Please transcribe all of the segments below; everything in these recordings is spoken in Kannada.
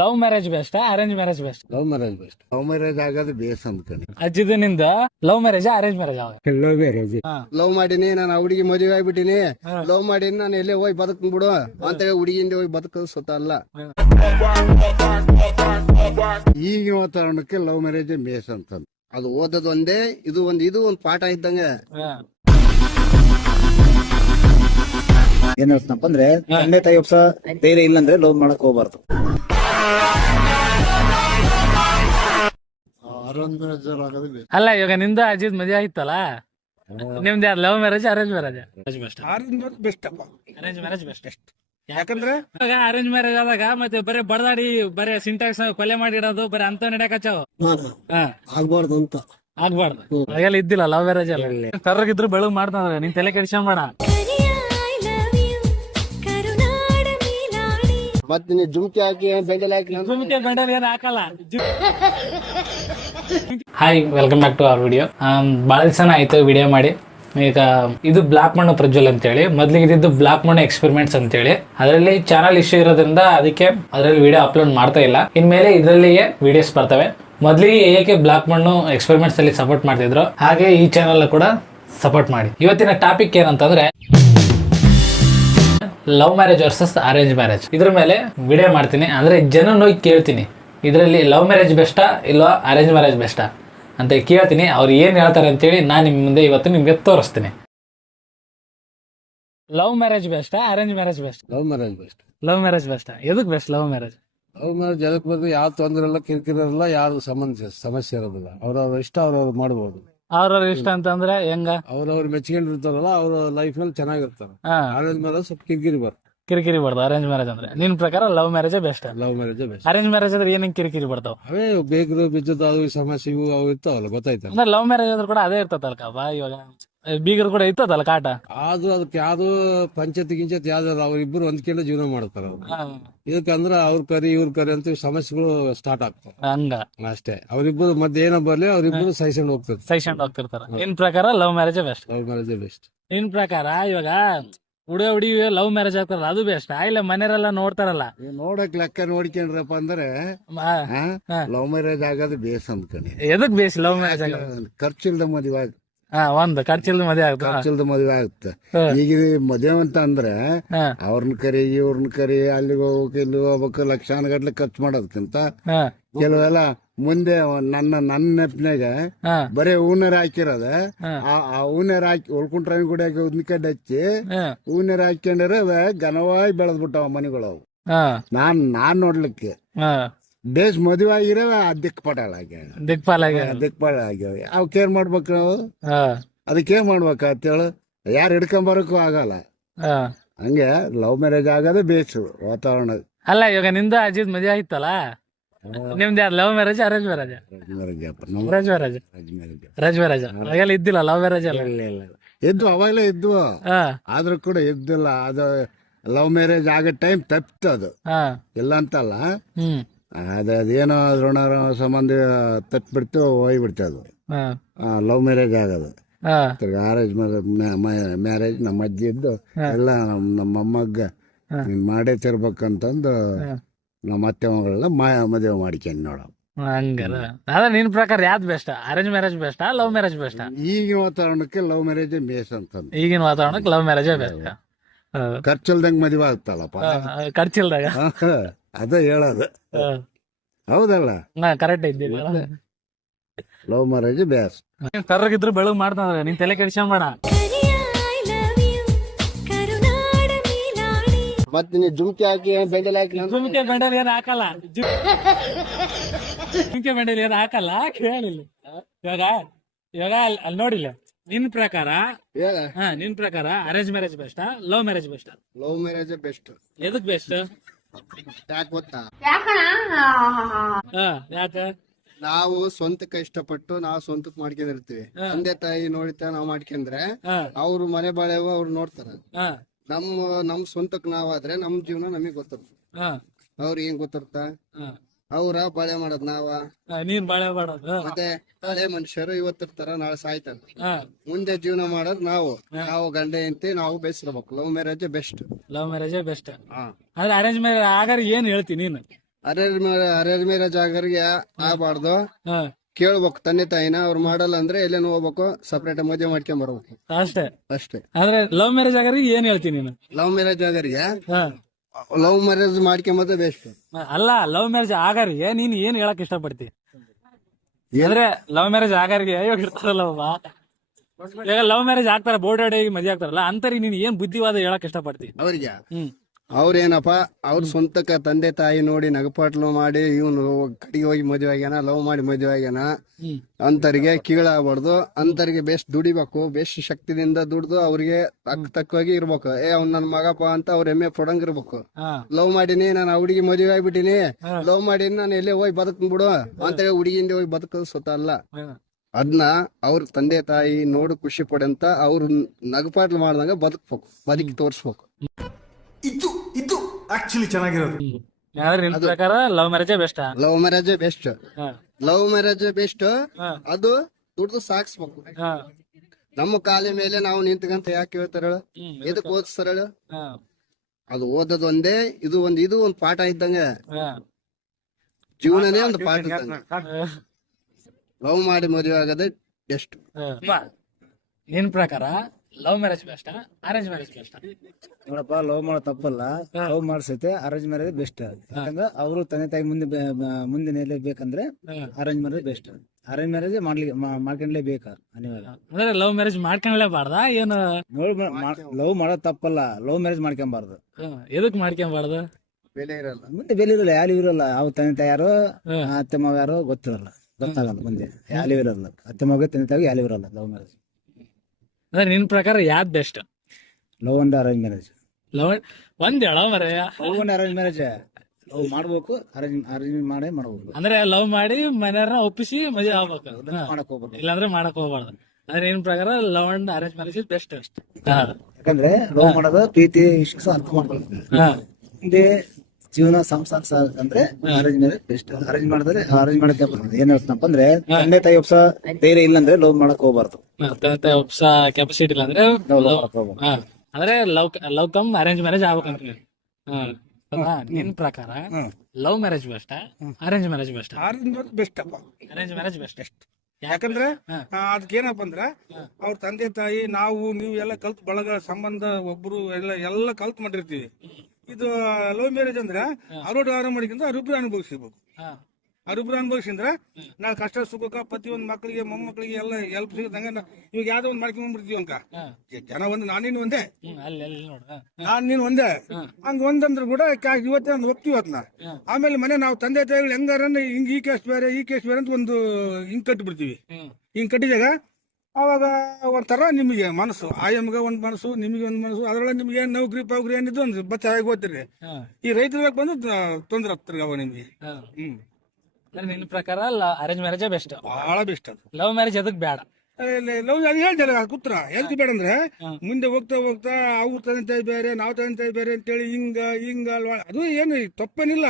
Love marriage best arrange marriage best? Love marriage best. Love marriage ಆಗೋದು ಬೇಸ್ ಅಂದ್ಕಣಿ. ಅಜ್ಜಿದು ನಿಂದ love marriage arrange marriage? Love marriage. Love ಮಾಡೀನಿ, ನಾನು ಆ ಹುಡುಗಿ ಮದುವೆ ಆಗ್ಬಿಟ್ಟಿನಿ. ಲವ್ ಮಾಡೀನಿ, ನಾನು ಎಲ್ಲೇ ಹೋಗಿ ಬದುಕ್ ಬಿಡು ಅಂತೇಳಿ ಹುಡುಗಿಯಿಂದ ಹೋಗಿ ಬದುಕೋದು ಸ್ವತಃ ಅಲ್ಲ. ಈಗಿನ ವಾತಾವರಣಕ್ಕೆ ಲವ್ ಮ್ಯಾರೇಜ್ ಬೇಸ್ ಅಂತ. ಅದು ಓದೋದು ಒಂದೇ, ಇದು ಒಂದು ಪಾಠ ಇದ್ದಂಗೆ. ಏನ್ ಹೇಳ್ತನಪ್ಪ ಅಂದ್ರೆ, ತಂದೆ ತಾಯಿ ಒಪ್ಸ ಧೈರ್ಯ ಇಲ್ಲಂದ್ರೆ ಲವ್ ಮಾಡಕ್ ಹೋಗ್ಬಾರ್ದು. ಅಲ್ಲ, ಇವಾಗ ನಿಂದ ಅಜ್ಜಿದ್ ಮದುವೆ ಆಯ್ತಲ್ಲ, ನಿಮ್ದು ಯಾರು love marriage arrange marriage? Arrange marriage best. ಯಾಕಂದ್ರೆ ಇವಾಗ ಅರೇಂಜ್ ಮ್ಯಾರೇಜ್ ಆದಾಗ ಮತ್ತೆ ಬರೀ ಬಡದಾಡಿ ಬರೀ ಸಿಂಟ್ಯಾಕ್ಸ್ ಕೊಲೆ ಮಾಡಿಡೋದು ಬರೀ ಅಂತ ನಡ್ಯಾಕಚ್ಚಾವ ಆಗ್ಬಾರ್ದು ಅಂತ. ಆಗ್ಬಾರ್ದು. ಅವೆಲ್ಲ ಇದ್ದಿಲ್ಲ ಲವ್ ಮ್ಯಾರೇಜ್ ಅಲ್ಲಿ. ಕರ್ರಗಿದ್ರು ಬೆಳಗ್ ಮಾಡ್ತಾರ, ನೀನ್ ತಲೆ ಕೆಡಿಸ್ಕೊಂಬೇಡ. ಮತ್ತೆ ನೀವು ಜುಮ್ಕಿ ಹಾಕಿ ಬೆಂಡಲ್ ಹಾಕಿ ಜುಮ್ಕಿ ಬೆಂಡಲ್ ಏನ್ ಹಾಕಲ್ಲ. Hi, welcome back to our video. ಬಹಳ ದಿವಸ ಆಯ್ತು ವಿಡಿಯೋ ಮಾಡಿ. ಈಗ ಇದು ಬ್ಲಾಕ್ ಮಣ್ಣು ಪ್ರಜ್ವಲ್ ಅಂತೇಳಿ, ಮೊದ್ಲಿಗೆ ಇದ್ದಿದ್ದು ಬ್ಲಾಕ್ ಮಣ್ಣು ಎಕ್ಸ್ಪೆರಿಮೆಂಟ್ಸ್ ಅಂತೇಳಿ. ಅದರಲ್ಲಿ ಚಾನಲ್ ಇಶ್ಯೂ ಇರೋದ್ರಿಂದ ಅದಕ್ಕೆ ಅದರಲ್ಲಿ ವಿಡಿಯೋ ಅಪ್ಲೋಡ್ ಮಾಡ್ತಾ ಇಲ್ಲ. ಇನ್ಮೇಲೆ ಇದರಲ್ಲಿಯೇ ವಿಡಿಯೋಸ್ ಬರ್ತವೆ. ಮೊದ್ಲಿಗೆ ಏಕೆ ಬ್ಲಾಕ್ ಮಣ್ಣು ಎಕ್ಸ್ಪೆರಿಮೆಂಟ್ಸ್ ಅಲ್ಲಿ ಸಪೋರ್ಟ್ ಮಾಡ್ತಿದ್ರು, ಹಾಗೆ ಈ ಚಾನಲ್ ಕೂಡ ಸಪೋರ್ಟ್ ಮಾಡಿ. ಇವತ್ತಿನ ಟಾಪಿಕ್ ಏನಂತಂದ್ರೆ love marriage versus arrange marriage. ಇದ್ರ ಮೇಲೆ ವಿಡಿಯೋ ಮಾಡ್ತೀನಿ. ಅಂದ್ರೆ ಜನ ಹೋಗಿ ಕೇಳ್ತೀನಿ, ಇದರಲ್ಲಿ ಲವ್ ಮ್ಯಾರೇಜ್ ಬೆಸ್ಟಾ ಇಲ್ಲ ಅರೇಂಜ್ ಮ್ಯಾರೇಜ್ ಬೆಸ್ಟಾ ಅಂತ ಕೇಳ್ತೀನಿ. ಅವ್ರು ಏನ್ ಹೇಳ್ತಾರೆ ಅಂತೇಳಿ ನಾನು ನಿಮ್ ಮುಂದೆ ಇವತ್ತು ನಿಮ್ಗೆ ತೋರಿಸ್ತೀನಿ. ಲವ್ ಮ್ಯಾರೇಜ್ ಬೆಸ್ಟಾ arrange marriage best? Love marriage best. Love marriage ಬೆಸ್ಟಾ? ಎದಕ್ best love marriage? Love marriage ಎದಕ್ ಬಂದ್ರೆ ಯಾವ ತೊಂದ್ರೆ ಇಲ್ಲ, ಕಿರಿಕಿರಲ್ಲ, ಯಾವ್ದು ಸಮಸ್ಯೆ ಇರೋದಿಲ್ಲ. ಅವ್ರವ್ರ ಇಷ್ಟ ಅವ್ರವ್ರು ಮಾಡ್ಬೋದು. ಅವ್ರವ್ರ ಇಷ್ಟ ಅಂತಂದ್ರೆ ಹೆಂಗ? ಅವ್ರವ್ರು ಮೆಚ್ಕೊಂಡಿರ್ತಾರಲ್ಲ, ಅವ್ರ ಲೈಫ್ ನಲ್ಲಿ ಚೆನ್ನಾಗಿರ್ತಾರೆ. ಅರೇಂಜ್ ಮ್ಯಾರೇಜ್ ಸ್ವಲ್ಪ ಕಿರಿಕಿರಿ ಕಿರಿಕಿರಿ ಬರ್ತಾವ. ಅರೇಂಜ್ ಮ್ಯಾರೇಜ್ ಅಂದ್ರೆ ನಿನ್ ಪ್ರಕಾರ love marriage best? Love marriage best. Arrange marriage ಅಂದ್ರೆ ಏನೇನ್ ಕಿರಿಕಿರಿ ಬರ್ತಾವ? ಅವೇ ಬೇಕರು ಬಿದ್ದದ ಅದು ಸಮಸ್ಯೆ ಇವು ಅವು ಇರ್ತಾವಲ್ಲ, ಗೊತ್ತಾಯ್ತಲ್ಲ. ಅಂದ್ರೆ ಲವ್ ಮ್ಯಾರೇಜ್ ಆದ್ರೂ ಕೂಡ ಅದೇ ಇರ್ತದಲ್ಕ ಬಾ. ಇವಾಗ ಬೀಗರು ಕೂಡ ಇರ್ತದಲ್ಲ ಕಾಟ. ಆದ್ರೂ ಅದಕ್ಕೆ ಯಾವ್ದು ಪಂಚಾಯತಿ ಗಿಂಚತಿ ಯಾವ್ದಾರ ಅವ್ರಿಬ್ರು ಹೊಂದ್ಕೊಂಡು ಜೀವನ ಮಾಡ್ತಾರ. ಇದಕ್ಕಂದ್ರ ಅವ್ರ ಕರಿ ಇವ್ರ ಕರಿ ಅಂತ ಸಮಸ್ಯೆಗಳು ಸ್ಟಾರ್ಟ್ ಆಗ್ತಾವ. ಹಂಗ ಅಷ್ಟೇ. ಅವ್ರಿಬ್ರು ಮಧ್ಯೆ ಏನೋ ಬರ್ಲಿ, ಅವ್ರಿಬ್ರು ಸಹಿಸ್ಕೊಂಡು ಹೋಗ್ತಾರೆ, ಸೈಸಂಡ್ ಹೋಗ್ತಿರ್ತಾರ. ನಿನ್ ಪ್ರಕಾರ love marriage best? Love marriage best. ನಿನ್ ಪ್ರಕಾರ ಇವಾಗ ಹುಡುಗಿ ಲವ್ ಮ್ಯಾರೇಜ್ ಆಗ್ತಾರಲ್ಲ ಅದು ಬೆಸ್ಟ್ ಇಲ್ಲ ಮನೆಯವರೆಲ್ಲ ನೋಡ್ತಾರಲ್ಲ? ನೋಡಕ್ ಲೆಕ್ಕ ನೋಡ್ಕೊಂಡ್ರಪ್ಪ ಅಂದ್ರೆ ಲವ್ ಮ್ಯಾರೇಜ್ ಆಗೋದು ಬೇಸ್ ಅಂದ್ಕಣಿ. ಎದಕ್ ಬೇಸ್ ಲವ್ ಮ್ಯಾರೇಜ್ ಆಗೋದು? ಖರ್ಚಿಲ್ದ ಮದುವೆ ಆಗುತ್ತೆ. ಒಂದ್ ಖರ್ಚಿಲ್ದ ಮದುವೆ ಆಗುತ್ತೆ. ಖರ್ಚಿಲ್ದ ಮದುವೆ ಆಗುತ್ತೆ. ಈಗ ಮದುವೆ ಅಂತ ಅಂದ್ರೆ ಅವ್ರನ್ನ ಕರಿ ಇವ್ರನ್ನ ಕರಿ, ಅಲ್ಲಿಗೆ ಹೋಗ್ಬೇಕು ಇಲ್ಲಿಗೆ ಹೋಗ್ಬೇಕು, ಲಕ್ಷಾನುಗಟ್ಲೆ ಖರ್ಚು ಮಾಡೋದಕ್ಕಿಂತ ಕೆಲವೆಲ್ಲ ಮುಂದೆ ನನ್ನ ನೆಪ್ನಾಗ ಬರೀ ಹೂನರ್ ಹಾಕಿರೋದ, ಆ ಹೂನರ್ ಹಾಕಿ ಉಳ್ಕೊಂಡ್ರ ಗುಡಿಯಾಗ ಉದ್ನಿಕಡ್ಡಿ ಹಚ್ಚಿ ಹೂನರ್ ಹಾಕೊಂಡ್ರೆ ಘನವಾಗಿ ಬೆಳೆದ್ಬಿಟ್ಟವ ಮನೆಗಳು. ಅವು ನಾನ್ ನೋಡ್ಲಿಕ್ಕೆ ಬೇಸ್ ಮದುವೆ ಆಗಿರವ ದಿಕ್ಪಾಲ ಆಗ್ಯಾವ. ಅವ್ ಕೇರ್ ಮಾಡ್ಬೇಕು ನಾವು. ಅದಕ್ಕೆ ಏನ್ ಮಾಡ್ಬೇಕ ಅಂತೇಳು, ಯಾರು ಹಿಡ್ಕೊಂಬರಕ್ಕೂ ಆಗಲ್ಲ. ಹಂಗೆ ಲವ್ ಮ್ಯಾರೇಜ್ ಆಗೋದೇ ಬೇಸು ವಾತಾವರಣ. ಅಲ್ಲ, ಇವಾಗ ನಿಂದ ಅಜಿತ್ ಮದುವೆ ಆಯ್ತಲ್ಲ, ನಿಮ್ದು ಯಾರು love marriage arrange marriage? Arrange marriage ಅವಾಗೆಲ್ಲ ಇದ್ದಿಲ್ಲ ಲವ್ ಮ್ಯಾರೇಜ್ ಅಲ್ಲ? ಇದ್ವು, ಅವಾಗಲೇ ಇದ್ವು. ಆದ್ರೂ ಕೂಡ ಇದ್ದಿಲ್ಲ. ಅದು ಲವ್ ಮ್ಯಾರೇಜ್ ಆಗೋ ಟೈಮ್ ತಪ್ಪಿತು. ಅದು ಇಲ್ಲ ಅಂತಲ್ಲ, ಅದೇನೋ ಋಣ ಸಂಬಂಧ ತಪ್ಪಿಬಿಡ್ತು, ಹೋಗ್ಬಿಡ್ತು. ಅದು ಲವ್ ಮ್ಯಾರೇಜ್ ಆಗೋದು. ಅರೇಂಜ್ ಮ್ಯಾರೇಜ್ ನಮ್ಮ ಅಜ್ಜಿ ಇದ್ದು ಎಲ್ಲ ನಮ್ಮ ಅಮ್ಮಗ ಮಾಡೇ ತಿರ್ಬೇಕಂತಂದು ನಮ್ಮ ಅತ್ತೆ ಮಗಳೆಲ್ಲ ಮದುವೆ ಮಾಡ್ಕೊಂಡು ನೋಡ. ಹಂಗಲ್ಲ. ಅದ ನಿನ್ ಪ್ರಕಾರ ಯಾವ್ದು best, arrange marriage best love marriage best? ಈಗಿನ ವಾತಾವರಣಕ್ಕೆ ಲವ್ ಮ್ಯಾರೇಜ್ ಬೇಸ್ ಅಂತ. ಈಗಿನ ವಾತಾವರಣಕ್ಕೆ ಲವ್ ಮ್ಯಾರೇಜ್ ಬೆಸ್ಟ್. ಖರ್ಚಲ್ದಂಗ್ ಮದುವೆ ಆಗ್ತಲ್ಲಪ್ಪ, ಖರ್ಚಿಲ್ದಾಗ. ಅದ ಹೇಳೋದು ಹೌದಲ್ಲ? ಕರೆಕ್ಟ್ ಇದ್ದಿಲ್ಲ. Love marriage base. ಕರ್ರಗಿದ್ರು ಬೆಳಗ್ ಮಾಡ್ತಾರ, ನೀನ್ ತಲೆ ಕೆಡಿಸ್ಕೊಂಬೇಡ. ಮತ್ತೆ ನೀವು ಜುಮ್ಕಿ ಹಾಕಿ ಬೆಂಡಲ್ ಹಾಕಿ ಜುಮ್ಕೆ ಬೆಂಡಲ್ ಏನ್ ಹಾಕಲ್ಲ. ಜುಮ್ಕೆ ಬೆಂಡಲ್ ಏನ್ ಹಾಕಲ್ಲ. ಕೇಳಿಲ್ಲ ಇವಾಗ ಅಲ್ಲಿ ನೋಡಿಲ್ಲ. ನಿನ್ ಪ್ರಕಾರ ನಿನ್ ಪ್ರಕಾರ ಅರೇಂಜ್ ಮ್ಯಾರೇಜ್ ಬೆಸ್ಟಾ ಲವ್ ಮ್ಯಾರೇಜ್ ಬೆಸ್ಟಾ? Love marriage best. ಎದಕ್ ಬೆಸ್ಟ್? ಯಾಕೆ ಗೊತ್ತಾ? ಯಾಕ? ನಾವು ಸ್ವಂತಕ್ಕೆ ಇಷ್ಟಪಟ್ಟು ನಾವು ಸ್ವಂತಕ್ ಮಾಡ್ಕೊಂಡಿರ್ತೀವಿ. ತಂದೆ ತಾಯಿ ನೋಡಿತ ನಾವ್ ಮಾಡ್ಕೊಂಡ್ರೆ ಅವ್ರು ಮನೆ ಬಾಳೆವ ಅವ್ರು ನೋಡ್ತಾರ. ನಮ್ ಸ್ವಂತಕ್ ನಾವಾದ್ರೆ ನಮ್ ಜೀವನ ನಮಗ್ ಗೊತ್ತಿರ್ತದೆ. ಅವ್ರಿಗೆ ಏನ್ ಗೊತ್ತಿರ್ತ? ಅವ್ರ ಬಾಳೆ ಮಾಡೋದ್ ನಾವ, ನೀನ್ ಬಾಳೆ ಮಾಡೋದು. ಮತ್ತೆ ಹಳೆ ಮನುಷ್ಯರು ಇವತ್ತಿರ್ತಾರ, ನಾಳೆ ಸಾಯ್ತಾರ. ಮುಂದೆ ಜೀವನ ಮಾಡೋದ್ ನಾವು ಗಂಡ ಹೆಂಡತಿ ನಾವು ಬೇಯಿಸಿರ್ಬೇಕು. Love marriage best. Love marriage best. ಆದ್ರೆ ಅರೇಂಜ್ ಮ್ಯಾರೇಜ್ ಆಗಾರ ಏನ್ ಹೇಳ್ತೀನಿ ನೀನು? ಅರೇಂಜ್ ಮ್ಯಾರೇಜ್ ಆಗರಿಗೆ ಆಗಬಾರ್ದು. ಕೇಳ್ಬೇಕು ತಂದೆ ತಾಯಿನ, ಅವ್ರು ಮಾಡಲ್ಲ ಅಂದ್ರೆ ಎಲ್ಲೇನು ಹೋಗ್ಬೇಕು, ಸಪರೇಟ್ ಮದುವೆ ಮಾಡ್ಕೊಂಡ್ ಬರ್ಬೇಕು ಅಷ್ಟೇ. ಅಷ್ಟೇ. ಅಂದ್ರೆ ಲವ್ ಮ್ಯಾರೇಜ್ ಆಗರಿಗೆ ಏನ್ ಹೇಳ್ತೀನಿ ನೀನು? ಲವ್ ಮ್ಯಾರೇಜ್ ಆಗರಿಗೆ ಲವ್ ಮ್ಯಾರೇಜ್ ಮಾಡ್ಕೊಂಬುದು ಬೆಸ್ಟ್. ಅಲ್ಲ, ಲವ್ ಮ್ಯಾರೇಜ್ ಆಗರಿಗೆ ನೀನ್ ಏನ್ ಹೇಳಕ್ ಇಷ್ಟಪಡ್ತಿ? ಅಂದ್ರೆ ಲವ್ ಮ್ಯಾರೇಜ್ ಆಗರಿಗೆ ಇವಾಗ ಇರ್ತಾರಲ್ಲ ಈಗ ಲವ್ ಮ್ಯಾರೇಜ್ ಆಗ್ತಾರ, ಬೋರ್ಡ್ ಮದ್ವೆ ಆಗ್ತಾರಲ್ಲ, ಅಂತರಿ ನೀನ್ ಏನ್ ಬುದ್ಧಿವಾದ ಹೇಳಕ್ ಇಷ್ಟಪಡ್ತಿ ಅವ್ರಿಗೆ? ಅವ್ರೇನಪ್ಪ, ಅವ್ರ ಸ್ವಂತಕ್ಕ ತಂದೆ ತಾಯಿ ನೋಡಿ ನಗಪಾಟ್ಲು ಮಾಡಿ ಇವನು ಕಡೆಗೆ ಹೋಗಿ ಮದುವೆ ಆಗ್ಯಾನ, ಲವ್ ಮಾಡಿ ಮದುವೆ ಆಗ್ಯಾನ ಅಂತರಿಗೆ ಕೀಳಾಗಬಾರ್ದು. ಅಂತರಿಗೆ ಬೆಸ್ಟ್ ದುಡಿಬೇಕು, ಬೆಸ್ಟ್ ಶಕ್ತಿದಿಂದ ದುಡ್ದು ಅವ್ರಿಗೆ ತಕ್ಕವಾಗಿ ಇರ್ಬೇಕು. ಅವ್ನ ನನ್ ಮಗಪ್ಪ ಅಂತ ಅವ್ರ ಹೆಮ್ಮೆ ಪಡಂಗ್ ಇರ್ಬೇಕು. ಲವ್ ಮಾಡೀನಿ, ನಾನು ಆ ಹುಡುಗಿ ಮದುವೆ ಆಗ್ಬಿಟ್ಟಿನಿ, ಲವ್ ಮಾಡೀನಿ, ನಾನು ಎಲ್ಲೇ ಹೋಗಿ ಬದುಕ್ಬಿಡು ಅಂತೇಳಿ ಹುಡುಗಿಯಿಂದ ಹೋಗಿ ಬದುಕೋದು ಸ್ವತಃ ಅಲ್ಲ. ಅದನ್ನ ಅವ್ರ ತಂದೆ ತಾಯಿ ನೋಡು ಖುಷಿ ಪಡಂತ ಅವ್ರು ನಗಪಾಟ್ಲು ಮಾಡ್ದಂಗ ಬದುಕ್ಬೇಕು, ಬದುಕಿ ತೋರ್ಸ್ಬೇಕು. ಇದು ಆಕ್ಚುಲಿ ಚೆನ್ನಾಗಿರೋದು. ನಿನ್ ಪ್ರಕಾರ love marriage best? Love marriage best. Love marriage best. ಅದು ದುಡ್ದು ಸಾಕ್ಸ್ಬೇಕು. ನಮ್ಮ ಕಾಲ ಮೇಲೆ ನಾವು ನಿಂತ್ಕಂತ ಯಾಕೆ ಹೇಳ್ತಾರ, ಎದಕ್ ಓದಿಸ್ತಾರ? ಅದು ಓದೋದ್ ಒಂದೇ, ಇದು ಒಂದ್ ಪಾಠ ಇದ್ದಂಗ, ಜೀವನನೇ ಒಂದು ಪಾಠ ಇದ್ದಂಗ. ಲವ್ ಮಾಡಿ ಮದುವೆ ಆಗೋದೇ ಬೆಸ್ಟ್. ನಿನ್ ಪ್ರಕಾರ love marriage best, arrange marriage best? ನೋಡಪ್ಪ, ಲವ್ ಮಾಡೋ ತಪ್ಪಲ್ಲ, ಲವ್ ಮಾಡ್ಸೈತೆ, ಅರೇಂಜ್ ಮ್ಯಾರೇಜ್ ಬೆಸ್ಟ್. ಯಾಕಂದ್ರೆ ಅವರು ತಂದೆ ತಾಯಿ ಮುಂದೆ ಬೇಕಂದ್ರೆ arrange marriage best. Arrange marriage ಮಾಡ್ಕೊಂಡ್ಲೇಬೇಕ ಅನಿವಾರ್ಯ. ಅಂದ್ರೆ ಲವ್ ಮ್ಯಾರೇಜ್ ಮಾಡ್ಕೊಂಡ್ಲೇಬಾರ್ದ ಏನು? ಲವ್ ಮಾಡೋ ತಪ್ಪಲ್ಲ, ಲವ್ ಮ್ಯಾರೇಜ್ ಮಾಡ್ಕೊಂಬಾರ್ದು. ಎದಕ್ ಮಾಡ್ಕೊಂಬಾರ್ದು? ಬೆಲೆ ಇರಲ್ಲ, ಮುಂದೆ ಬೆಲೆ ಇರಲ್ಲ, ಯಾರು ಇರಲ್ಲ. ಅವ್ರ ತಂದೆ ತಾಯಿ ಯಾರೋ, ಅತ್ತೆ ಮಗ ಯಾರೋ ಗೊತ್ತಿರಲ್ಲ, ಗೊತ್ತಾಗಲ್ಲ. ಮುಂದೆ ಯಾರು ಇರಲ್ಲ, ಅತ್ತೆ ಮಗ ತಂದೆ ತಾಯಿ ಯಾರು ಇರಲ್ಲ. ಲವ್ ಮ್ಯಾರೇಜ್ ಅಂದ್ರೆ ನಿನ್ ಪ್ರಕಾರ ಯಾವ್ದ್ best? Love and arrange marriage. Love ಒಂದ್ ಹೇಳ ಮರ. Love and arrange marriage love ಮಾಡ್ಬೇಕು, ಅರೇಂಜ್ ಮಾಡ್ಬೇಕು. ಅಂದ್ರೆ ಲವ್ ಮಾಡಿ ಮನೆಯವ್ರನ್ನ ಒಪ್ಪಿಸಿ ಮದುವೆ ಆಗ್ಬೇಕು, ಮಾಡಕ್ ಹೋಗ್ಬೇಕು, ಇಲ್ಲಾಂದ್ರೆ ಮಾಡಕ್ ಹೋಗ್ಬಾರ್ದು. ಅಂದ್ರೆ ನಿನ್ ಪ್ರಕಾರ love and arrange marriage best ಅಷ್ಟ. ಯಾಕಂದ್ರೆ ಲವ್ ಮಾಡೋದು ಪ್ರೀತಿ ವಿಶ್ವಾಸ ಅರ್ಥ ಮಾಡ್ಕೊಳ್ಬೇಕು. ಮುಂದೆ ಜೀವನ ಸಂಸಾರ ಸಾಗಂದ್ರೆ ಅರೇಂಜ್ ಮ್ಯಾರೇಜ್ ಬೆಸ್ಟ್. ಅರೇಂಜ್ ಮಾಡಕ್ಕೆ ಏನ್ ಹೇಳ್ತನಪ್ಪ ಅಂದ್ರೆ, ತಂದೆ ತಾಯಿ ಒಪ್ಸ ಧೈರ್ಯ ಇಲ್ಲ ಅಂದ್ರೆ ಲವ್ ಮಾಡಕ್ ಹೋಗ್ಬಾರ್ದು. ಒಪ್ಸ ಕೆಪಾಸಿಟಿ ಇಲ್ಲ ಅಂದ್ರೆ ಅಂದ್ರೆ ಲವ್ ಕಮ್ ಅರೇಂಜ್ ಮ್ಯಾರೇಜ್ ಆಗ್ಬೇಕಂತ. ನಿನ್ ಪ್ರಕಾರ love marriage best, arrange marriage best? Best ಅಪ್ಪ, ಅರೇಂಜ್ ಮ್ಯಾರೇಜ್ ಬೆಸ್ಟ್. ಯಾಕಂದ್ರೆ ಅದಕ್ಕೇನಪ್ಪ ಅಂದ್ರ, ಅವ್ರ ತಂದೆ ತಾಯಿ ನೀವು ಎಲ್ಲ ಕಲ್ತ್ ಬಳಗ ಸಂಬಂಧ ಒಬ್ರು ಎಲ್ಲ ಕಲ್ತ್ ಮಾಡಿರ್ತೀವಿ. ಇದು ಲವ್ ಮ್ಯಾರೇಜ್ ಅಂದ್ರೆ ಅವ್ರ ಮಾಡಿಕೊಂಡ್ರೆ ಅವ್ರಿಬ್ರು ಅನುಭವಿಸ್ಬೇಕು. ಅವ್ರಿಬ್ರು ಅನುಭವಿಸಿದ್ರ ನಾಳೆ ಕಷ್ಟ ಸುಖಕ್ಕ ಪ್ರತಿಯೊಂದ್ ಮಕ್ಳಿಗೆ ಮೊಮ್ಮಕ್ಳಿಗೆ ಎಲ್ಲ ಹೆಲ್ಪ್ ಸಿಗದಂಗ ಇವಾಗ ಯಾವ್ದೋ ಒಂದ್ ಮಾಡ್ಕೊಂಡ್ಬಿಡ್ತೀವಿ ಅಂಕ ಜನ ಒಂದು ನಾನೇನು ಒಂದೇ, ನಾನ್ ನೀನ್ ಒಂದೇ, ಹಂಗ ಒಂದಂದ್ರ ಕೂಡ ಇವತ್ತೇ ಒಂದು ಒಪ್ತೀವಿ ಅದನ್ನ. ಆಮೇಲೆ ಮನೆ ನಾವು ತಂದೆ ತಾಯಿಗಳು ಹೆಂಗಾರ ಹಿಂಗ್ ಈ ಕೇಸ್ ಬೇರೆ ಅಂತ ಒಂದು ಹಿಂಗ್ ಕಟ್ಟಿಬಿಡ್ತೀವಿ. ಹಿಂಗ್ ಕಟ್ಟಿದಾಗ ಅವಾಗ ಒಂಥರ ನಿಮಗೆ ಮನಸ್ಸು, ಆಯಮ್ಗೆ ಒಂದ್ ಮನಸ್ಸು, ನಿಮಗೆ ಒಂದ್ ಮನಸ್ಸು, ಅದ್ರೊಳಗೆ ನಿಮ್ಗೆ ಏನ್ ನೌಕರಿ ಪಾವ್ರಿ ಏನಿದ್ದು ಒಂದು ಬಚ್ಚ ಆಗಿ ಹೋಗ್ತೀರಿ. ಈ ರೈತರಿಗೆ ಬಂದು ತೊಂದ್ರೆ ಆಗ್ತಾರೆ ಅವ ನಿಮ್ಗೆ. ನಿನ್ ಪ್ರಕಾರ ಅರೇಂಜ್ ಮ್ಯಾರೇಜ್ ಬೆಸ್ಟ್, ಬಹಳ ಬೆಸ್ಟ್ ಅದು. ಲವ್ ಮ್ಯಾರೇಜ್ ಅದಕ್ ಬೇಡ? ಲವ್ ಅದು ಹೇಳ್ತಾರೆ ಕೂತ್ರ ಎದಕ್ಕೆ ಬೇಡ ಅಂದ್ರೆ, ಮುಂದೆ ಹೋಗ್ತಾ ಅವ್ರ ತಂದೆ ತಾಯಿ ಬೇರೆ, ನಾವು ತಂದೆ ತಾಯಿ ಬೇರೆ ಅಂತೇಳಿ ಹಿಂಗ ಅದು ಏನು ತಪ್ಪೇನಿಲ್ಲ.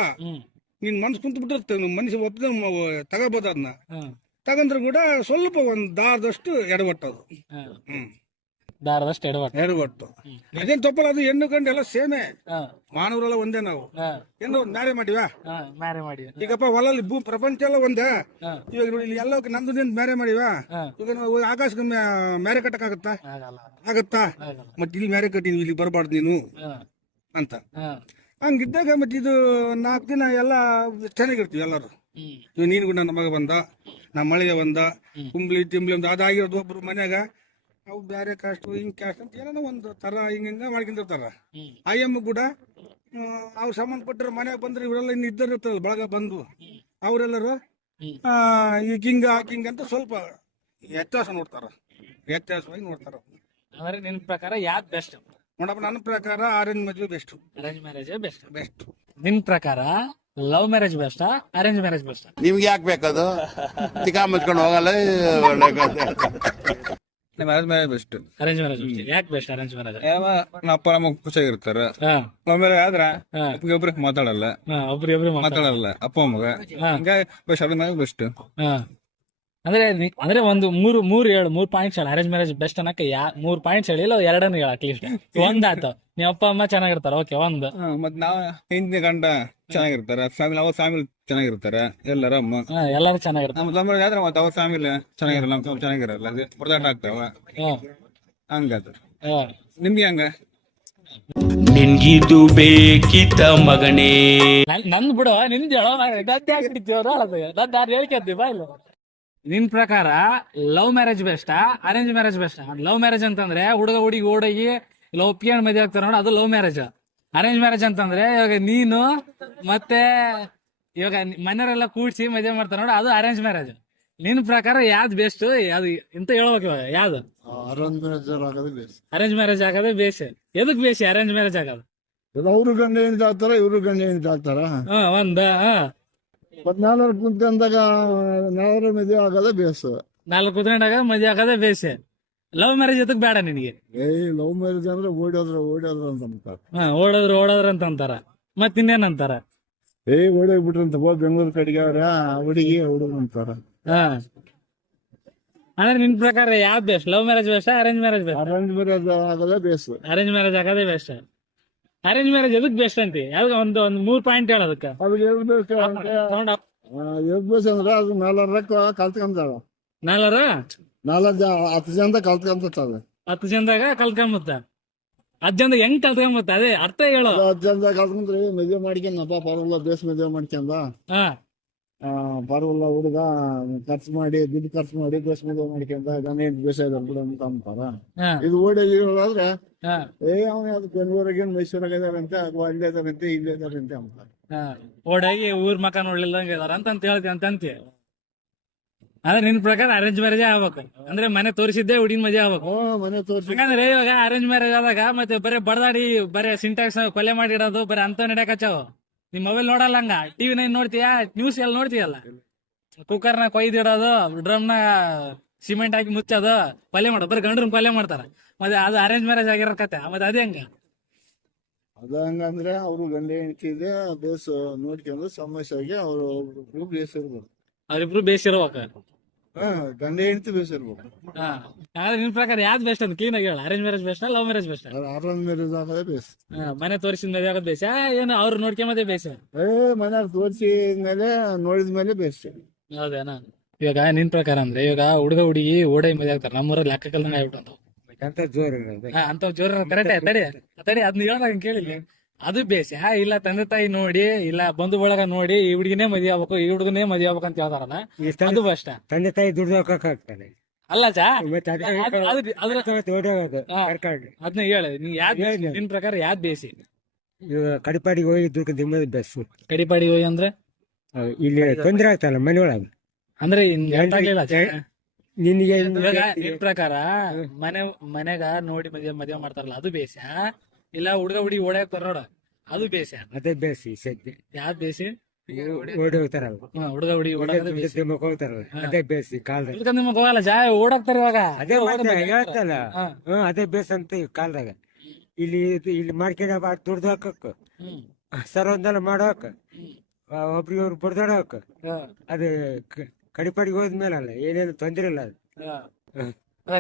ನಿನ್ ಮನ್ಸು ಕುಂತು ಬಿಟ್ಟಿರುತ್ತೆ, ಮನುಷ್ಯ ಒಪ್ಪ ತಗೋಬೋದು. ಅದನ್ನ ತಗಂದ್ರು ಕೂಡ ಸ್ವಲ್ಪ ಒಂದ್ ದಾರದಷ್ಟು ಎಡವಟ್ಟದು. ದಾರದಷ್ಟು ಎಡವಟ್ಟು ಅದೇನ್ ತಪ್ಪಲ್ಲ. ಅದು ಹೆಣ್ಣು ಗಂಡು ಎಲ್ಲ ಸೇಮೆ, ಮಾನವರೆಲ್ಲ ಒಂದೇ. ನಾವು ಹೆಣ್ಣು ಮ್ಯಾರೆ ಮಾಡಿವಾ, ಈಗಪ್ಪ ಹೊಲಲ್ಲಿ ಪ್ರಪಂಚ ಎಲ್ಲ ಒಂದೇ. ಇವಾಗ ಇಲ್ಲಿ ಎಲ್ಲ ನಂದು ನಿಂದ ಮ್ಯಾರೆ ಮಾಡಿವಾ, ಈಗ ನಾವು ಆಕಾಶಕ್ಕೆ ಮ್ಯಾರೆ ಕಟ್ಟಕ್ ಆಗತ್ತಾ? ಮತ್ತೆ ಇಲ್ಲಿ ಮ್ಯಾರೆ ಕಟ್ಟಿ ಇಲ್ಲಿ ಬರಬಾರ್ದು ನೀನು ಅಂತ. ಹಂಗಿದ್ದಾಗ ಮತ್ತೆ ಇದು 4 ದಿನ ಎಲ್ಲ ಚೆನ್ನಾಗಿರ್ತೀವಿ ಎಲ್ಲಾರು. ಇವ್ ನೀನು ಕೂಡ ನನ್ನ ಮಗ ಬಂದ, ನಮ್ಮ ಮಳೆಗೆ ಬಂದ, ಕುಂಬ್ಲಿ ತಿಂಬ್ಲಿ ಒಂದು ಅದಾಗಿರೋದು ಒಬ್ರು ಮನ್ಯಾಗ ಅವು ಬೇರೆ ಕಾಸ್ಟ್ ಹಿಂಗ್ ಕಾಸ್ಟ್ ಅಂತ ಏನೋ ಒಂದು ತರ ಹಿಂಗ ಮಾಡ್ಕೊಂಡಿರ್ತಾರ. ಅಯ್ಯಮ್ಮ ಕೂಡ ಅವ್ರು ಸಂಬಂಧಪಟ್ಟರ ಮನ್ಯಾಗ ಬಂದ್ರೆ ಇವರೆಲ್ಲ ಇನ್ನು ಇದ್ದರಿರ್ತದ ಬಳಗ ಬಂದು ಅವರೆಲ್ಲರೂ ಈಗ ಹಿಂಗ ಅಂತ ಸ್ವಲ್ಪ ವ್ಯತ್ಯಾಸ ನೋಡ್ತಾರ, ವ್ಯತ್ಯಾಸವಾಗಿ ನೋಡ್ತಾರ. ಅಂದ್ರೆ ನಿನ್ ಪ್ರಕಾರ ಯಾವ್ದು ಬೆಸ್ಟ್? ನೋಡಪ್ಪ, ನನ್ನ ಪ್ರಕಾರ ಅರೇಂಜ್ ಮದುವೆ ಬೆಸ್ಟ್. Arrange marriage best. ನಿನ್ ಪ್ರಕಾರ love marriage best, arrange marriage best? ನಿಮ್ಗೆ ಯಾಕೆ ಬೇಕದು? ತಿಕಾ ಮುಚ್ಕೊಂಡು ಹೋಗಲ್ಲ. Marriage best. Arrange marriage best. ಯಾಕೆ ಬೆಸ್ಟ್ ಅರೇಂಜ್ ಮ್ಯಾರೇಜ್? ಅಪ್ಪ ನಮ್ಮ ಖುಷಿಯಾಗಿರ್ತಾರ. ಆಮೇಲೆ ಆದ್ರ ಒಬ್ರಿಗೆ ಮಾತಾಡಲ್ಲ, ಮಾತಾಡಲ್ಲ ಅಪ್ಪ ಮಗ, ಹಿಂಗಾಗಿ ಬೆಸ್ಟ್. ಅಂದ್ರೆ ಒಂದು ಮೂರ್ ಪಾಯಿಂಟ್ಸ್ ಹೇಳ. ಅರೇಂಜ್ ಮ್ಯಾರೇಜ್ ಬೆಸ್ಟ್ ಅನ್ನಕ್ಕೆ 3 ಪಾಯಿಂಟ್ಸ್ ಹೇಳಿ, ಇಲ್ಲ 2 ಹೇಳ ಅಟ್ಲೀಸ್ಟ್. ಒಂದಾಯ್ತು, ನೀವ್ ಅಪ್ಪ ಅಮ್ಮ ಚೆನ್ನಾಗಿರ್ತಾರ, ಓಕೆ ಒಂದು. ಮತ್ ನಾವ್ ಹಿಂದಿನ ಗಂಡ ಚೆನ್ನಾಗಿರ್ತಾರೆ, ಫ್ಯಾಮಿಲಿ ಅವ್ರ ಫ್ಯಾಮಿಲಿ ಚೆನ್ನಾಗಿರ್ತಾರೆ, ಎಲ್ಲರ ಎಲ್ಲಾರು ಚೆನ್ನಾಗಿರ್ತಾರೆ. ನಮ್ಮ ತಮ್ಮ ಆದ್ರೆ ಮತ್ತೆ ಅವ್ರ ಫ್ಯಾಮಿಲಿ ಚೆನ್ನಾಗಿರಲ್ಲ, ನಮ್ಮ ಚೆನ್ನಾಗಿರಲ್ಲ, ಅದೇ ಹೊಡೆದಾಟ ಆಗ್ತಾವ ಹಂಗದ. ನಿಮ್ಗೆ ಹಂಗ ನಿನ್ಗಿದು ಬೇಕಿತ ಮಗನೇ. ನಂದ್ ಬಿಡು, ನಿಂದ ಹೇಳ್ಕೇದ್ವಿ ಬಾ ಇಲ್ಲ. ನಿನ್ ಪ್ರಕಾರ ಲವ್ ಮ್ಯಾರೇಜ್ ಬೆಸ್ಟಾ ಅರೇಂಜ್ ಮ್ಯಾರೇಜ್ ಬೆಸ್ಟಾ? ಲವ್ ಮ್ಯಾರೇಜ್ ಅಂತಂದ್ರೆ ಹುಡುಗ ಹುಡುಗಿ ಓಡೋಗಿ ಇಲ್ಲ ಒಪ್ಪಿಗೆ ಮದುವೆ ಆಗ್ತಾರ ನೋಡ, ಅದು ಲವ್ ಮ್ಯಾರೇಜ್. ಅರೇಂಜ್ ಮ್ಯಾರೇಜ್ ಅಂತಂದ್ರೆ ಇವಾಗ ನೀನು ಮತ್ತೆ ಇವಾಗ ಮನೆಯವರೆಲ್ಲ ಕೂಡ್ಸಿ ಮದುವೆ ಮಾಡ್ತಾರ ನೋಡ, ಅದು ಅರೇಂಜ್ ಮ್ಯಾರೇಜ್. ನಿನ್ ಪ್ರಕಾರ ಯಾವ್ದು ಬೆಸ್ಟ್ ಅದು ಅಂತ ಹೇಳ್ಬೇಕು ಇವಾಗ, ಯಾವ್ದು? ಅರೇಂಜ್ ಮ್ಯಾರೇಜ್ ಆಗೋದೇ ಬೇಸ್. ಎದಕ್ ಬೇಸಿ ಅರೇಂಜ್ ಮ್ಯಾರೇಜ್ ಆಗೋದು? ಅವರು ಗಂಡ ಹೆಂಡತಿ ಆಗ್ತಾರ, ಇವರು ಗಂಡ ಹೆಂಡತಿ ಆಗ್ತಾರ. ನಾಲ್ವರು ಕುಂತ್ಕೊಂಡಾಗ ನಾಲ್ವರ ಮದುವೆ ಆಗೋದೇ ಬೇಸ್. 4 ಕುತ್ಕೊಂಡಾಗ ಮದುವೆ ಆಗೋದೇ ಬೇಸ್. ಲವ್ ಮ್ಯಾರೇಜ್ ಎದಕ್ ಬೇಡ ನಿನಗೆ? ಲವ್ ಮ್ಯಾರೇಜ್ ಅಂದ್ರೆ ಓಡೋದ್ರ ಅಂತ ಅಂತಾರ. ಓಡೋದ್ರ ಅಂತ ಅಂತಾರ. ಮತ್ ಇನ್ನೇನಂತಾರ? ಓಡೋಗ್ಬಿಟ್ರಂತ ಬೆಂಗಳೂರು ಕಡೆಗೆ ಅವ್ರ ಹುಡುಗಿ ಹುಡುಗ ಅಂತಾರ. ಅಂದ್ರೆ ನಿನ್ ಪ್ರಕಾರ ಯಾವ್ದು best? Love marriage best arrange marriage best? Arrange marriage ಆಗೋದೇ ಬೇಸ್. ಅರೇಂಜ್ ಮ್ಯಾರೇಜ್ ಆಗೋದೇ ಬೆಸ್ಟ್. ಅರೇಂಜ್ ಮ್ಯಾರೇಜ್ ಎದಕ್ ಬೆಸ್ಟ್ ಅಂತ ಯಾವ್ದು ಒಂದು 3 ಪಾಯಿಂಟ್ ಹೇಳೋದಕ್ಕ? ಅವ್ರಿಗೆ ಹೇಳ್ಬೇಕು ಅಂದ್ರೆ ಅದು ನಾಲ್ವರಕ್ಕ ಕಲ್ತ್ಕೊಂಡಾಳ. 10 ಜನ ಕಲ್ತ್ಕೊಂತಾಳೆ. 10 ಜನದಾಗ ಕಲ್ತ್ಕೊಂಬತ್ತ. 10 ಜನದಾಗ ಹೆಂಗ್ ಕಲ್ತ್ಕೊಂಬತ್ತ? ಅದೇ ಅರ್ಥ ಹೇಳೋ. 10 ಜನದಾಗ ಕಲ್ತ್ಕೊಂಡ್ರಿ ಮದುವೆ ಮಾಡ್ಕೊಂಡಪ್ಪ ಪರವಲ್ಲ ಬೇಸ್ ಮದುವೆ ಮಾಡ್ಕೊಂಡ. ಪರವಲ್ಲ ಹುಡುಗ ಖರ್ಚು ಮಾಡಿ ದುಡ್ಡು ಖರ್ಚು ಮಾಡಿ ಬೇಸ್ ಮದುವೆ ಮಾಡ್ಕೊಂಡ ಗಂಡ ಬೇಸ ಬಿಡ ಅಂತ ಅಂತಾರ. ಇದು ಓಡಾದ್ರೆ ಅವನು ಅದು ಬೆಂಗಳೂರಿಗೆ ಮೈಸೂರಾಗ ಇದಾರಂತೆ, ಅಥವಾ ಅಲ್ಲೇ ಇದಾರಂತೆ ಇಲ್ಲೇ ಇದಾರಂತೆ ಅಂತಾರ. ಓಡಾಗಿ ಊರ್ ಮಕ ನೋಡ್ಲಿಲ್ಲಂಗ ಇದಾರ ಅಂತ ಹೇಳ್ತಿ ಅಂತ ಅಂತೀಯ. ಆದ್ರೆ ನಿನ್ ಪ್ರಕಾರ ಅರೇಂಜ್ ಮ್ಯಾರೇಜ್ ಆಗ್ಬೇಕು. ಅಂದ್ರೆ ಮನೆ ತೋರಿಸಿದ್ದೆ ಹುಡುಗಿನ ಮದುವೆ ಆಗ್ಬೇಕು. ಮನೆ ತೋರಿಸಿ. ಯಾಕಂದ್ರೆ ಇವಾಗ ಅರೇಂಜ್ ಮ್ಯಾರೇಜ್ ಆದಾಗ ಮತ್ತೆ ಬರೀ ಬಡದಾಡಿ ಬರೀ ಸಿಂಟ್ಯಾಕ್ಸ್ ಕೊಲೆ ಮಾಡಿಡೋದು ಬರೀ ಅಂತ ನಡ್ಯಾಕಚ್ಚಾವ. ನಿಮ್ ಮೊಬೈಲ್ ನೋಡಲ್ಲ, ಹಂಗ ಟಿವಿ 9 ನೋಡ್ತೀಯಾ, ನ್ಯೂಸ್ ಎಲ್ಲ ನೋಡ್ತೀಯಲ್ಲ. ಕುಕ್ಕರ್ನ ಕೊಯ್ದಿಡೋದು, ಡ್ರಮ್ನ ಸಿಮೆಂಟ್ ಹಾಕಿ ಮುಚ್ಚೋದು, ಪಲ್ಯ ಮಾಡೋದು, ಬರೀ ಗಂಡ್ರನ್ ಪಲ್ಯ ಮಾಡ್ತಾರ. ಮತ್ತೆ ಅದು ಅರೇಂಜ್ ಮ್ಯಾರೇಜ್ ಆಗಿರೋ ಕತೆ. ಮತ್ತೆ ಅದೇ ಹಂಗ ಅದ ಹಂಗಂದ್ರೆ ಅವ್ರು ಗಂಡ ಹೆಂಡತಿ ಇದೆ ಬೇಸ್ ನೋಡ್ಕೊಂಡು ಸಮಸ್ಯೆ ಆಗಿ ಅವ್ರು ಬೇಸ್ ಇರ್ಬೇಕು. ಅವ್ರಿಬ್ರು ಬೇಸಿರ್ಬೇಕ. ಗಂಡ ಹೆಂಡತಿ ಬೇಸ್ ಇರ್ಬೇಕು. ನಿನ್ ಪ್ರಕಾರ ಯಾವ್ದು ಬೆಸ್ಟ್ ಅಂತ ಕ್ಲೀನ್ ಆಗಿ ಹೇಳ. Arrange marriage best love marriage best? Arrange marriage ಆಗೋದೇ ಬೇಸ್. ಮನೆ ತೋರಿಸಿದ ಮದುವೆ ಆಗೋದ್ ಬೇಸ ಏನು ಅವ್ರು ನೋಡ್ಕೊಂಬದೇ ಬೇಸ? ಮನೆಯವ್ರು ತೋರಿಸಿದ ಮೇಲೆ ನೋಡಿದ ಮೇಲೆ ಬೇಸ್. ಹೌದೇನಾ? ಇವಾಗ ನಿನ್ ಪ್ರಕಾರ ಅಂದ್ರೆ ಇವಾಗ ಹುಡುಗ ಹುಡುಗಿ ಓಡೈ ಮದುವೆ ಆಗ್ತಾರ, ನಮ್ಮೂರಲ್ಲಿ ಲೆಕ್ಕ ಕಲ್ದಂಗ ಆಗ್ಬಿಟ್ಟು ಅಂತ ಜೋರ ಕರೆಕ್ಟ್. ತಡಿ ಅದ್ನ ಹೇಳ್ದಾಗ ಕೇಳಿಲ್ಲ. ಅದು ಬೇಸ ಇಲ್ಲ ತಂದೆ ತಾಯಿ ನೋಡಿ ಇಲ್ಲ ಬಂಧು ಬಳಗ ನೋಡಿ ಈ ಹುಡುಗಿನೇ ಮದುವೆ ಆಗ್ಬೇಕು ಈ ಹುಡುಗನೇ ಮದುವೆ ಆಗ್ಬೇಕು ಅಂತ ಹೇಳ್ತಾರಲ್ಲ, ಅದು ಬೆಸ್ಟ್. ತಂದೆ ತಾಯಿ ದುಡ್ಡು ಹಾಕಾಗ್ತಾನೆ ಅಲ್ಲ ಅದನ್ನ ಹೇಳ. ನಿನ್ ಪ್ರಕಾರ ಯಾವ್ದ್ ಬೇಸಿ? ಕಡಿಪಾಡಿಗೆ ಹೋಗಿ ದುಡ್ಕೊಂಡು ಬೆಸ್ಟ್. ಕಡಿಪಾಡಿಗೆ ಹೋಗಿ ಅಂದ್ರೆ ಇಲ್ಲಿ ತೊಂದ್ರೆ ಆಗ್ತಲ್ಲ ಮನೆ ಒಳಗ. ಅಂದ್ರೆ ನಿನ್ಗೆ ನಿನ್ ಪ್ರಕಾರ ಮನೆಗ ನೋಡಿ ಮದುವೆ ಮಾಡ್ತಾರಲ್ಲ ಅದು ಬೇಸ, ಇಲ್ಲ ಹುಡುಗ ಹುಡುಗಿ ಓಡಾಕ್ತಾರ ನೋಡ ಅದು ಬೇಸ? ಅದೇ ಬೇಸಿ ಸದ್ಯ. ಯಾವ್ದ್ ಬೇಸಿ? ಓಡಿ ಹೋಗ್ತಾರಲ್ಲ ಹುಡುಗ ಹುಡುಗಿ ಹೋಗ್ತಾರಲ್ಲ ಅದೇ ಬೇಸಿ. ಕಾಲದಾಗ ನಿಮಗ್ ಹೋಗಲ್ಲ ಓಡಾಕ್ತಾರ ಇವಾಗ. ಅದೇ ಹೇಳ್ತಲ್ಲ ಅದೇ ಬೇಸ್ ಅಂತ ಕಾಲದಾಗ. ಇಲ್ಲಿ ಮಾಡ್ಕೊಂಡ ದುಡ್ದು ಹಾಕಕ್ ಸರ್ವಂದನ ಮಾಡೋಕ್ ಒಬ್ರಿಗೊಬ್ರು ಬಡ್ದಾಡಕ್ ಅದು ಕಡಿಪಾಡಿಗೆ ಹೋದ್ಮೇಲೆ ಅಲ್ಲ ಏನೇನು ತೊಂದ್ರೆ ಇಲ್ಲ ಅದು.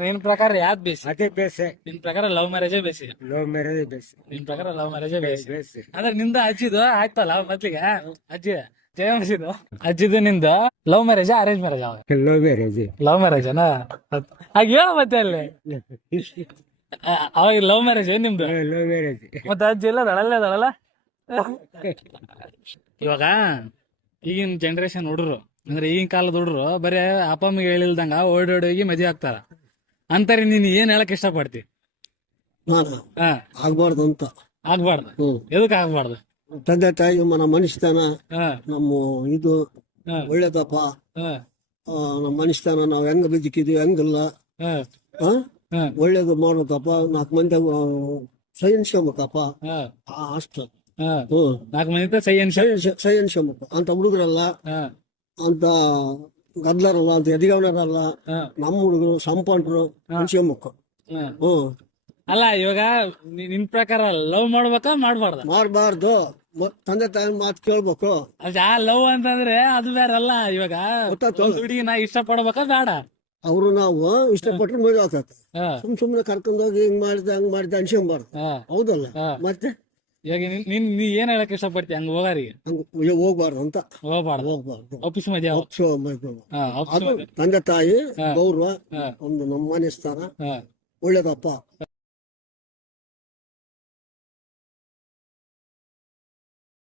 ನಿನ್ ಪ್ರಕಾರ ಯಾವ್ದ್ ಬೇಸಿ? ಅದೇ ಬೇಸೆ. ನಿನ್ ಪ್ರಕಾರ ಲವ್ ಮ್ಯಾರೇಜೇ ಬೇಸಿ? ಲವ್ ಮ್ಯಾರೇಜ್ ಬೇಸಿ. ನಿನ್ ಪ್ರಕಾರ ಲವ್ ಮ್ಯಾರೇಜೇ ಬೇಸಿ. ಬೇಸಿ ಅಂದ್ರೆ ನಿಂದ ಅಜ್ಜಿದು ಆಯ್ತಲ್ಲ ಮೊದ್ಲಿಗೆ ಅಜ್ಜಿದು ನಿಂದ love marriage arrange marriage? Love marriage. Love marriage ಹಾಗ ಹೇಳ ಮತ್ತೆ ಅಲ್ಲಿ ಅವಾಗ ಲವ್ ಮ್ಯಾರೇಜ್ ನಿಮ್ದು? Love marriage. ಮತ್ತೆ ಅಜ್ಜಿ ಇಲ್ಲ ದಳಲ್ಲ. ಇವಾಗ ಈಗಿನ ಜನರೇಷನ್ ಹುಡುಗರು ಅಂದ್ರೆ ಈಗಿನ ಕಾಲದ ಹುಡುಗರು ಬರೀ ಅಪ್ಪ ಅಮ್ಮಗೆ ಹೇಳಿಲ್ದಂಗ ಓಡೋಡಿ ಮದುವೆ ಆಗ್ತಾರ ಅಂತಾರೆ. ನೀನ್ ಏನ್ ಹೇಳಕ್ ಇಷ್ಟಪಡ್ತಿ? ಆಗ್ಬಾರ್ದು ಅಂತ. ಆಗ್ಬಾರ್ದು? ಎದಕ್ ಆಗ್ಬಾರ್ದು? ತಂದೆ ತಾಯಿ ನಮ್ಮ ಮನುಷ್ಯತನ ನಮ್ಮ ಇದು ಒಳ್ಳೇದಪ್ಪ. ನಮ್ಮ ಮನುಷ್ಯತನ ನಾವ್ ಹೆಂಗ ಬದುಕಿದ್ವಿ ಹೆಂಗಿಲ್ಲ ಒಳ್ಳೇದು ಮಾಡ್ಬೇಕಪ್ಪ. 4 ಮಂದಿ ಸಹಿಸ್ಕೊಬೇಕಪ್ಪ ಅಷ್ಟು. 4 ಮಂದಿ ಸಹಿಸ್ಕೊಬೇಕು ಅಂತ ಹುಡುಗರಲ್ಲ, ಅಂತ ಗದ್ಲರಲ್ಲ, ಅಂತ ಎದಿಗವನರಲ್ಲ. ನಮ್ಮ ಹುಡುಗರು ಸಂಪಂಟ್ರು ಹಂಚ್ಕೊಬೇಕು. ಅಲ್ಲ ಇವಾಗ ನಿನ್ ಪ್ರಕಾರ ಲವ್ ಮಾಡ್ಬೇಕಾ ಮಾಡಬಾರ್ದು? ತಂದೆ ತಾಯಿ ಮಾತು ಕೇಳ್ಬೇಕು. ಲವ್ ಅಂತಂದ್ರೆ ಅದು ಬೇರೆ ಅಲ್ಲ. ಇವಾಗ ಹುಡುಗಿ ನಾ ಇಷ್ಟ ಪಡ್ಬೇಕಾ ಬೇಡ? ಅವ್ರು ನಾವು ಇಷ್ಟಪಟ್ರೆ ಮದುವೆ ಆಗ್ತದೆ. ಸುಮ್ನೆ ಕರ್ಕೊಂಡೋಗಿ ಹಿಂಗ್ ಮಾಡಿದೆ ಹಂಗ್ ಮಾಡಿದೆ ಅನ್ಸ್ಕೊಂಬಾರ್ದು. ಹೌದಲ್ಲ? ಮತ್ತೆ ಇವಾಗ ನೀ ಏನ್ ಹೇಳಕ್ ಇಷ್ಟಪಡ್ತಿ ಹಂಗ ಹೋಗಾರಿಗೆ ಹಂಗ ಹೋಗ್ಬಾರ್ದು ಅಂತ ಹೋಗ್ಬಾರ್ದು ಹೋಗ್ಬಾರ್ದು ಆಫೀಸ್ ಮಧ್ಯ ಅದು ತಂದೆ ತಾಯಿ ಗೌರವ ಒಂದು ನಮ್ಮ ಮನೆ ಸ್ಥಾನ ಒಳ್ಳೇದಪ್ಪ